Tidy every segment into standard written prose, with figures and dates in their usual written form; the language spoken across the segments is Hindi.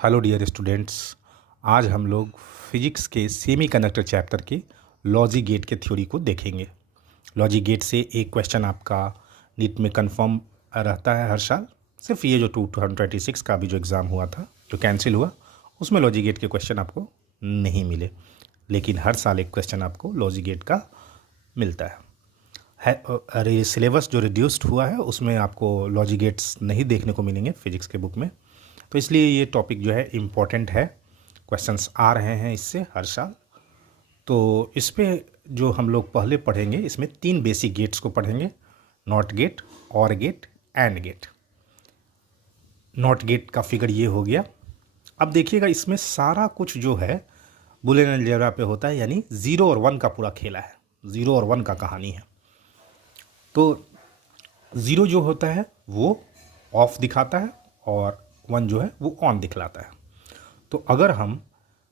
Hello dear students. आज हम लोग फिजिक्स के सेमीकंडक्टर चैप्टर के लॉजिक गेट के थ्योरी को देखेंगे। लॉजिक गेट से एक क्वेश्चन आपका नीट में कंफर्म रहता है हर साल। सिर्फ ये जो 2026 का भी जो एग्ज़ाम हुआ था जो कैंसिल हुआ उसमें लॉजिक गेट के क्वेश्चन आपको नहीं मिले, लेकिन हर साल एक क्वेश्चन आपको लॉजिक गेट का मिलता है। सिलेबस जो रिड्यूस्ड हुआ है उसमें आपको लॉजिक गेट्स नहीं देखने को मिलेंगे फिजिक्स के बुक में, तो इसलिए ये टॉपिक जो है इम्पॉर्टेंट है। क्वेश्चंस आ रहे हैं इससे हर साल। तो इस पे जो हम लोग पहले पढ़ेंगे, इसमें 3 बेसिक गेट्स को पढ़ेंगे: not gate, or gate, and gate. Not gate का फिगर ये हो गया। अब देखिएगा इसमें सारा कुछ जो है बुलियन अलजेब्रा पे होता है, यानी 0 और 1 का पूरा खेला है। 0 और 1 का कहानी है। तो 0 जो होता है वो ऑफ दिखाता है और 1 जो है वो ऑन दिखलाता है। तो अगर हम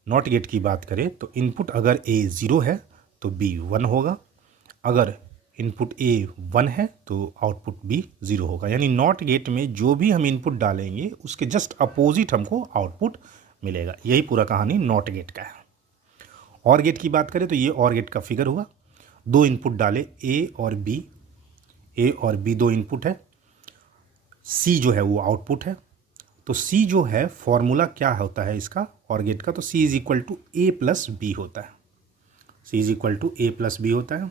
नॉट गेट की बात करें तो इनपुट अगर A 0 है तो B 1 होगा, अगर इनपुट A 1 है तो आउटपुट B 0 होगा। यानी नॉट गेट में जो भी हम इनपुट डालेंगे उसके जस्ट अपोजिट हमको आउटपुट मिलेगा। यही पूरा कहानी नॉट गेट का है। और गेट की बात करें तो ये और गेट का फिगर हुआ। 2 इनपुट डाले A और B, A और B 2 इनपुट है, C जो है वो आउटपुट है। तो C जो है फॉर्मूला क्या होता है इसका और गेट का, तो C is equal to A plus B होता है। C is equal to A plus B होता है।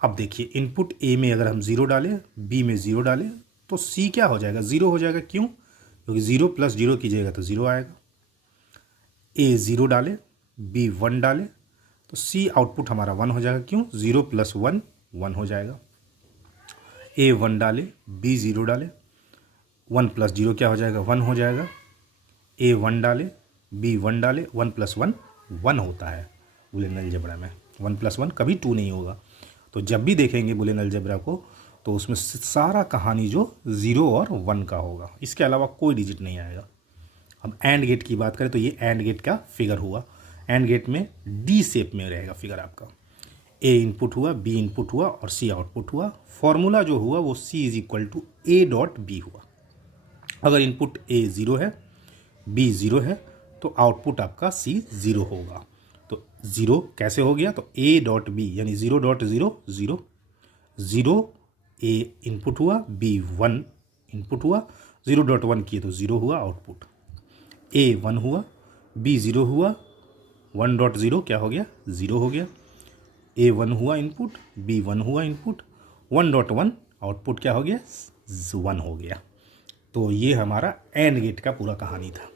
अब देखिए इनपुट A में अगर हम 0 डालें, B में 0 डालें तो C क्या हो जाएगा? 0 हो जाएगा। क्यों? क्योंकि 0 प्लस 0 कीजिएगा तो 0 आएगा। A 0 डाले, B 1 डाले तो C आउटपुट हमारा 1 हो जाएगा। क्यों? 0 प्लस 1 1 हो जाएगा। A 1 डाले, B 0 डाले, 1 प्लस 0 क्या हो जाएगा? 1 हो जाएगा। A 1 डाले, B 1 डाले, 1 प्लस 1 1 होता है बुलियन अलजेब्रा में। 1 प्लस 1 कभी 2 नहीं होगा। तो जब भी देखेंगे बुलियन अलजेब्रा को तो उसमें सारा कहानी जो 0 और 1 का होगा, इसके अलावा कोई डिजिट नहीं आएगा। अब एंड गेट की बात करें तो ये एंड गेट का फिगर हुआ। एंड गेट में डी शेप में रहेगा फिगर आपका। A इनपुट हुआ, B इनपुट हुआ और C आउटपुट हुआ। फॉर्मूला जो हुआ वो C is equal to A dot B हुआ। अगर इनपुट A 0 है, B 0 है तो आउटपुट आपका C 0 होगा। तो 0 कैसे हो गया? तो A डॉट B यानी 0 डॉट 0 0 0, A इनपुट हुआ, B 1 इनपुट हुआ, 0 डॉट 1 किए तो 0 हुआ आउटपुट। A 1 हुआ, B 0 हुआ, 1 डॉट 0 क्या हो गया? 0 हो गया। A 1 हुआ इनपुट, B 1 हुआ इनपुट, 1 डॉट 1 आउटपुट क्या हो गया? 1 हो गया। तो ये हमारा एंड गेट का पूरा कहानी था।